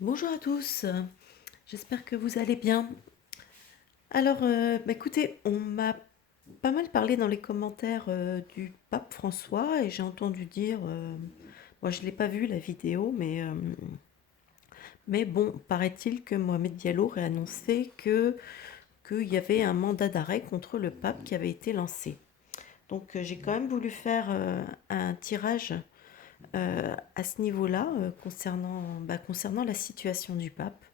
Bonjour à tous, j'espère que vous allez bien. Alors, écoutez, on m'a pas mal parlé dans les commentaires du pape François et j'ai entendu dire, moi je l'ai pas vu la vidéo, mais bon, paraît-il que Mohamed Diallo aurait annoncé qu'il y avait un mandat d'arrêt contre le pape qui avait été lancé. Donc j'ai quand même voulu faire un tirage à ce niveau-là concernant la situation du pape.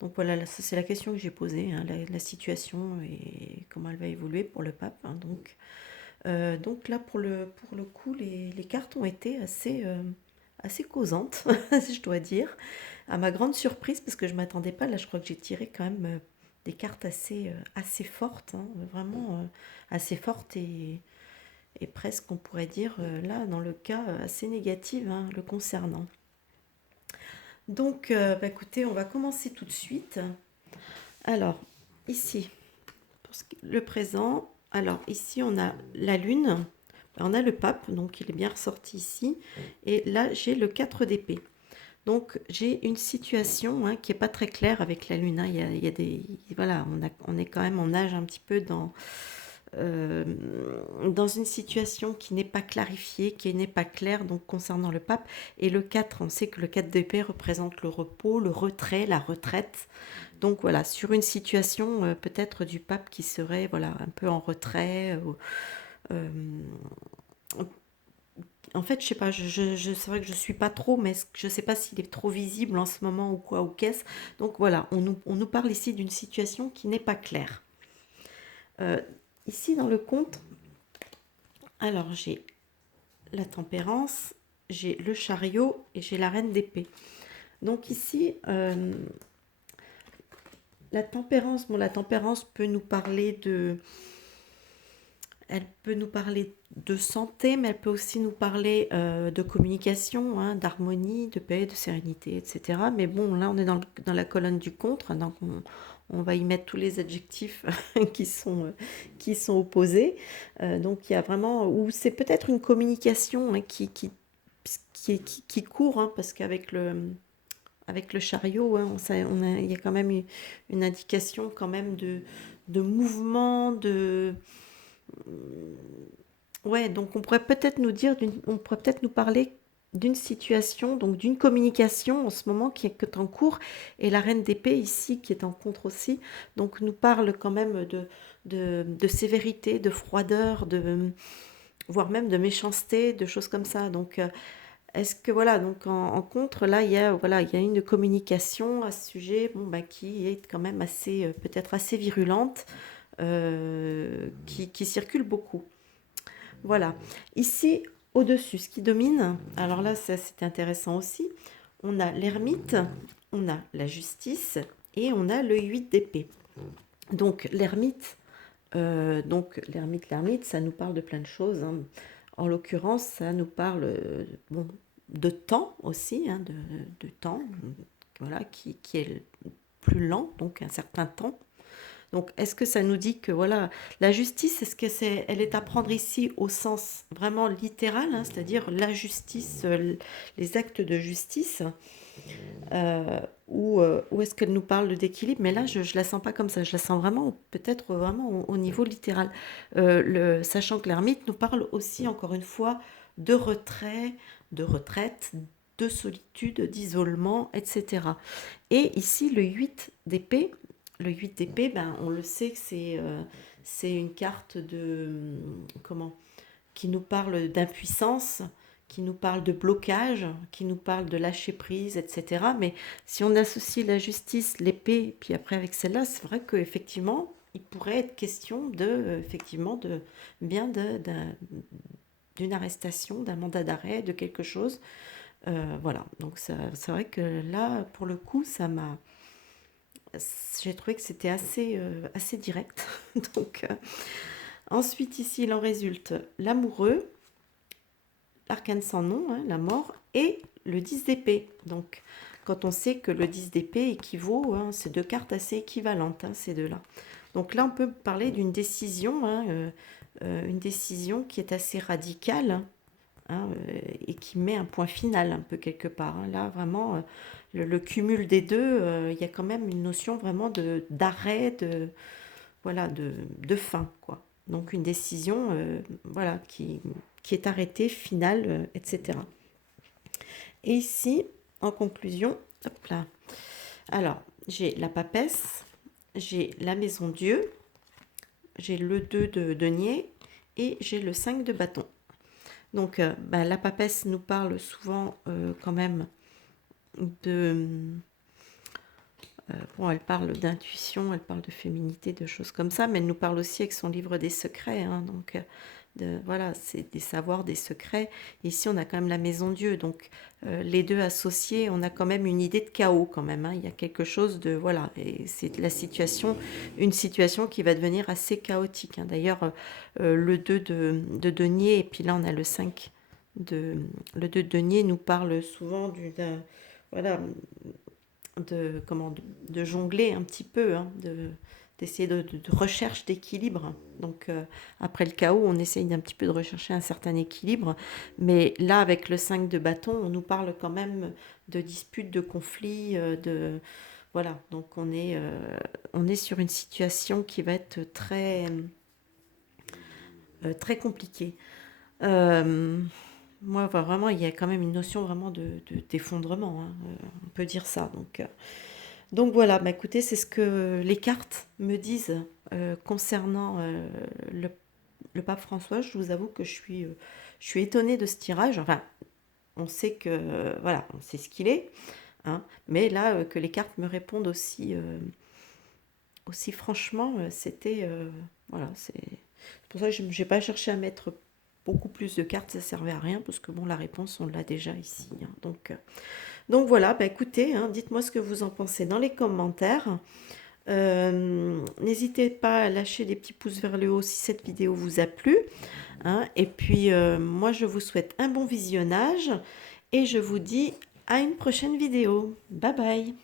Donc voilà, ça c'est la question que j'ai posée, hein, la situation et comment elle va évoluer pour le pape, hein. Donc là, pour le coup, les cartes ont été assez causantes, si je dois dire, à ma grande surprise, parce que je ne m'attendais pas. Là, je crois que j'ai tiré quand même des cartes assez fortes, hein, vraiment assez fortes et presque, on pourrait dire, là, dans le cas, assez négative, hein, le concernant. Donc, écoutez, on va commencer tout de suite. Alors, ici, pour le présent, alors ici on a la Lune, on a le pape, donc il est bien ressorti ici, et là j'ai le 4 d'épée. Donc j'ai une situation, hein, qui n'est pas très claire avec la Lune, hein. Il y a des, voilà, on est quand même en âge un petit peu euh, dans une situation qui n'est pas clarifiée, qui n'est pas claire donc concernant le pape. Et le 4, on sait que le 4 d'épée représente le repos, le retrait, la retraite. Donc voilà, sur une situation peut-être du pape qui serait voilà un peu en retrait. Euh, en fait, je sais pas, c'est vrai que je suis pas trop, mais je sais pas s'il est trop visible en ce moment ou quoi ou qu'est-ce. Donc voilà, on nous parle ici d'une situation qui n'est pas claire. Euh, Ici dans le conte, alors j'ai la tempérance, j'ai le chariot et j'ai la reine d'épée. Donc ici, la tempérance peut nous parler elle peut nous parler de santé, mais elle peut aussi nous parler de communication, hein, d'harmonie, de paix, de sérénité, etc. Mais bon, là, on est dans la colonne du contre, donc on va y mettre tous les adjectifs qui sont opposés. Donc il y a vraiment, ou c'est peut-être une communication, hein, qui court, hein, parce qu'avec avec le chariot, hein, il y a quand même une indication quand même de mouvement, ouais, donc on pourrait peut-être nous parler d'une situation, donc d'une communication en ce moment qui est en cours, et la reine d'épée ici qui est en contre aussi, donc nous parle quand même de sévérité, de froideur, voire même de méchanceté, de choses comme ça. Donc est-ce que voilà, donc en contre, là, il y a une communication à ce sujet, bon, bah, qui est quand même peut-être assez virulente, qui circule beaucoup. Voilà. Ici, au-dessus, ce qui domine, alors là, ça c'est intéressant aussi, on a l'ermite, on a la justice et on a le 8 d'épée. Donc l'ermite, ça nous parle de plein de choses, hein. En l'occurrence, ça nous parle bon, de temps aussi, hein, de temps, voilà, qui est plus lent, donc un certain temps. Donc, est-ce que ça nous dit que voilà, la justice, elle est à prendre ici au sens vraiment littéral, hein, c'est-à-dire la justice, les actes de justice, ou est-ce qu'elle nous parle d'équilibre? Mais là, je ne la sens pas comme ça. Je la sens vraiment, peut-être vraiment au niveau littéral. Sachant que l'ermite nous parle aussi, encore une fois, de retrait, de retraite, de solitude, d'isolement, etc. Et ici, le 8 d'épée, ben, on le sait que c'est une carte comment, qui nous parle d'impuissance, qui nous parle de blocage, qui nous parle de lâcher prise, etc. Mais si on associe la justice, l'épée, puis après avec celle-là, c'est vrai qu'effectivement, il pourrait être question effectivement, bien d'une arrestation, d'un mandat d'arrêt, de quelque chose. Voilà, donc c'est vrai que là, pour le coup, j'ai trouvé que c'était assez direct. Donc, ensuite, ici, il en résulte l'amoureux, l'arcane sans nom, hein, la mort, et le 10 d'épée. Donc, quand on sait que le 10 d'épée équivaut, hein, c'est deux cartes assez équivalentes, hein, ces deux-là. Donc là, on peut parler d'une décision, hein, une décision qui est assez radicale, hein, et qui met un point final un peu quelque part, hein. Là, vraiment, le cumul des deux, il y a quand même une notion vraiment d'arrêt, voilà, de fin, quoi. Donc une décision, voilà, qui est arrêtée, finale, etc. Et ici, en conclusion, hop là. Alors, j'ai la papesse, j'ai la maison Dieu, j'ai le 2 de denier et j'ai le 5 de bâton. Donc, bah, la papesse nous parle souvent quand même de... bon, elle parle d'intuition, elle parle de féminité, de choses comme ça, mais elle nous parle aussi avec son livre des secrets, hein, donc voilà, c'est des savoirs, des secrets. Ici, on a quand même la maison Dieu, donc les deux associés, on a quand même une idée de chaos quand même, hein. Il y a quelque chose de, voilà, et c'est la situation, une situation qui va devenir assez chaotique, hein. D'ailleurs, le 2 de denier, et puis là, on a le 5 le 2 de denier nous parle souvent voilà, de jongler un petit peu, hein, d'essayer de recherche d'équilibre. Donc après le chaos, on essaye d'un petit peu de rechercher un certain équilibre. Mais là, avec le 5 de bâton, on nous parle quand même de disputes, de conflits, voilà. Donc on est sur une situation qui va être très compliquée. Euh, Moi, vraiment, il y a quand même une notion vraiment d'effondrement, hein, on peut dire ça. Donc voilà, bah écoutez, c'est ce que les cartes me disent concernant le, le pape François. Je vous avoue que je suis étonnée de ce tirage. Enfin, on sait que, voilà, on sait ce qu'il est, hein, mais là, que les cartes me répondent aussi franchement, voilà, c'est pour ça que je n'ai pas cherché à mettre beaucoup plus de cartes, ça servait à rien, parce que bon, la réponse, on l'a déjà ici, hein. Donc voilà, bah écoutez, hein, dites-moi ce que vous en pensez dans les commentaires. N'hésitez pas à lâcher des petits pouces vers le haut si cette vidéo vous a plu, hein. Et puis, moi, je vous souhaite un bon visionnage et je vous dis à une prochaine vidéo. Bye bye.